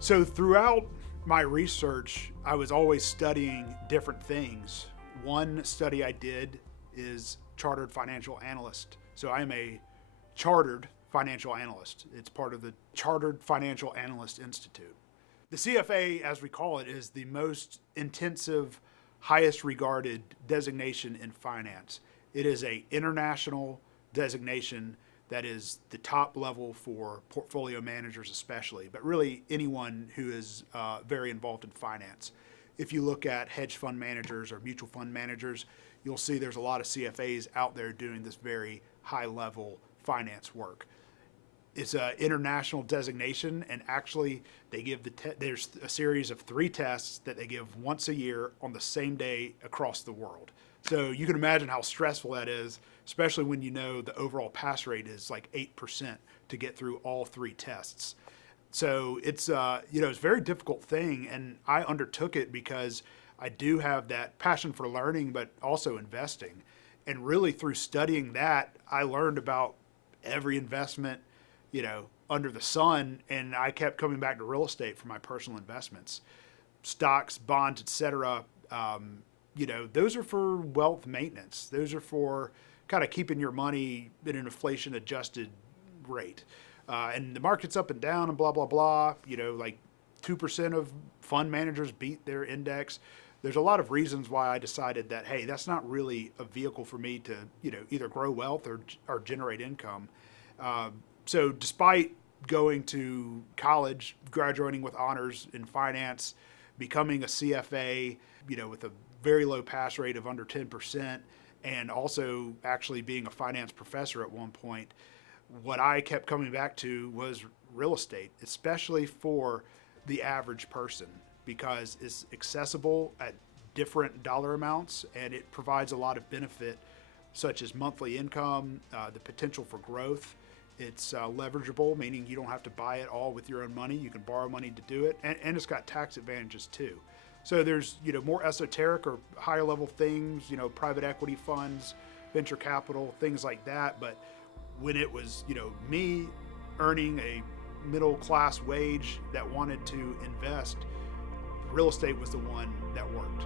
So throughout my research, I was always studying different things. One study I did is chartered financial analyst. So I am a chartered financial analyst. It's part of the Chartered Financial Analyst Institute. The CFA, as we call it, is the most intensive, highest regarded designation in finance. It is an international designation that is the top level for portfolio managers especially, but really anyone who is very involved in finance. If you look at hedge fund managers or mutual fund managers, you'll see there's a lot of CFAs out there doing this very high level finance work. It's an international designation, and actually they give there's a series of 3 tests that they give once a year on the same day across the world. So you can imagine how stressful that is, especially when you know the overall pass rate is like 8% to get through all 3 tests. So it's it's a very difficult thing, and I undertook it because I do have that passion for learning, but also investing. And really through studying that, I learned about every investment, under the sun, and I kept coming back to real estate for my personal investments, stocks, bonds, etc. Those are for wealth maintenance. Those are for kind of keeping your money in an inflation adjusted rate. And the market's up and down and blah, blah, blah. Like 2% of fund managers beat their index. There's a lot of reasons why I decided that, hey, that's not really a vehicle for me to, either grow wealth or generate income. So despite going to college, graduating with honors in finance, becoming a CFA, with a very low pass rate of under 10%, and also actually being a finance professor at one point, what I kept coming back to was real estate, especially for the average person, because it's accessible at different dollar amounts and it provides a lot of benefit, such as monthly income, the potential for growth. It's leverageable, meaning you don't have to buy it all with your own money. You can borrow money to do it, and it's got tax advantages too. So there's more esoteric or higher level things, private equity funds, venture capital, things like that. But when it was me earning a middle class wage that wanted to invest, real estate was the one that worked.